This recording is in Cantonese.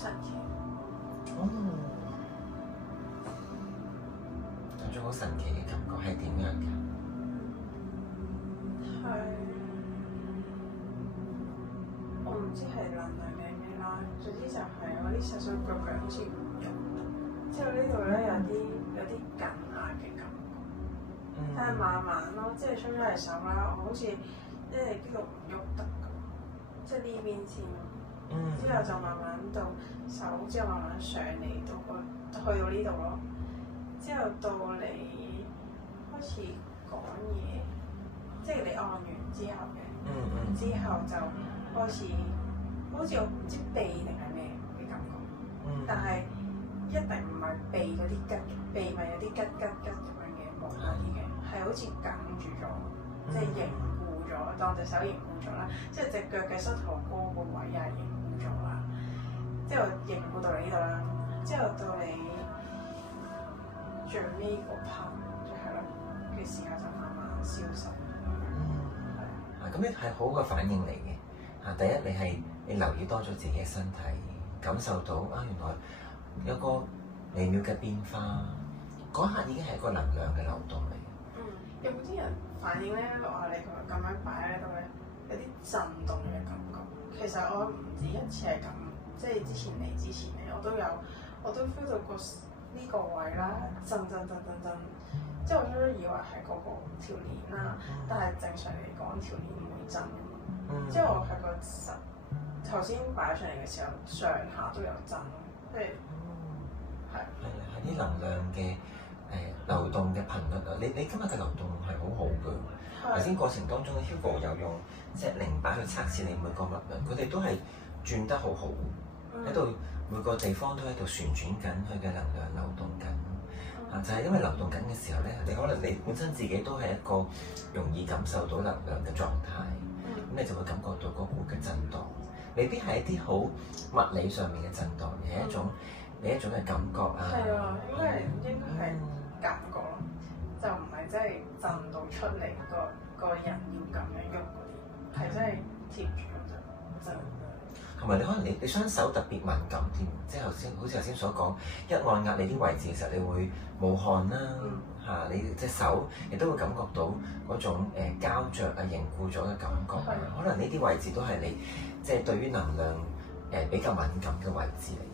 神奇。嗰種好神奇嘅感覺係點樣㗎？係我唔知係能量定咩啦，總之就係我啲手手腳腳好似唔喐，之後呢度咧有啲緊壓嘅感覺，但係慢慢咯，即係出咗嚟手啦，我好似因為呢度唔喐得咁，即係呢邊先咯。之後就慢慢到手，之後慢慢上嚟到去到呢度咯。之後到你開始講嘢，即係你按完之後嘅，之後就開始好似我唔知鼻定係咩嘅感覺，但係一定唔係鼻嗰啲吉，鼻咪有啲吉咁樣嘅木嗰啲嘅，係好似緊住咗，即係凝固咗，當隻手凝固咗啦，即係隻腳嘅膝頭哥個位又係凝固咗啦，之後凝固到嚟呢度啦，之後到你最尾個 part 就係咯嘅時候就慢慢消失。咁呢係好嘅反應嚟嘅。第一你留意多咗自己嘅身體，感受到原來有個微妙嘅變化，嗰刻已經係一個能量嘅流動嚟。有冇啲人反應咧話你咁樣擺喺度咧，有啲震動嘅感覺？其實我唔止一次係咁，即係之前嚟之前咧，我都 feel 到呢個位啦，震，即係我初初以為係嗰個條鏈啦，但係正常嚟講條鏈唔會震嘅嘛，即係我係個頭先擺上嚟嘅時候，上下都有震，即係係啲能量嘅流動嘅頻率啊！你今日嘅流動係好好嘅。頭先過程當中，Hugo 有用即係靈擺去測試你每個脈輪，佢哋都係轉得好好，喺度每個地方都喺度旋轉緊佢嘅能量流動緊。就係因為流動緊嘅時候咧，你可能你本身自己都係一個容易感受到能量嘅狀態，咁你就會感覺到嗰股嘅震盪，未必係一啲好物理上面嘅震盪，而係一種嘅感覺啊。係啊，應該係感覺咯，就唔係真係震到出嚟個人要咁樣喐嗰啲，係真係貼住就震。同埋你可能你雙手特別敏感添，即係好似頭先所講，一按壓你啲位置嘅時候，你會冒汗啦你隻手亦都會感覺到嗰種膠着啊凝固咗嘅感覺。可能呢啲位置都係你即係對於能量比較敏感嘅位置嚟。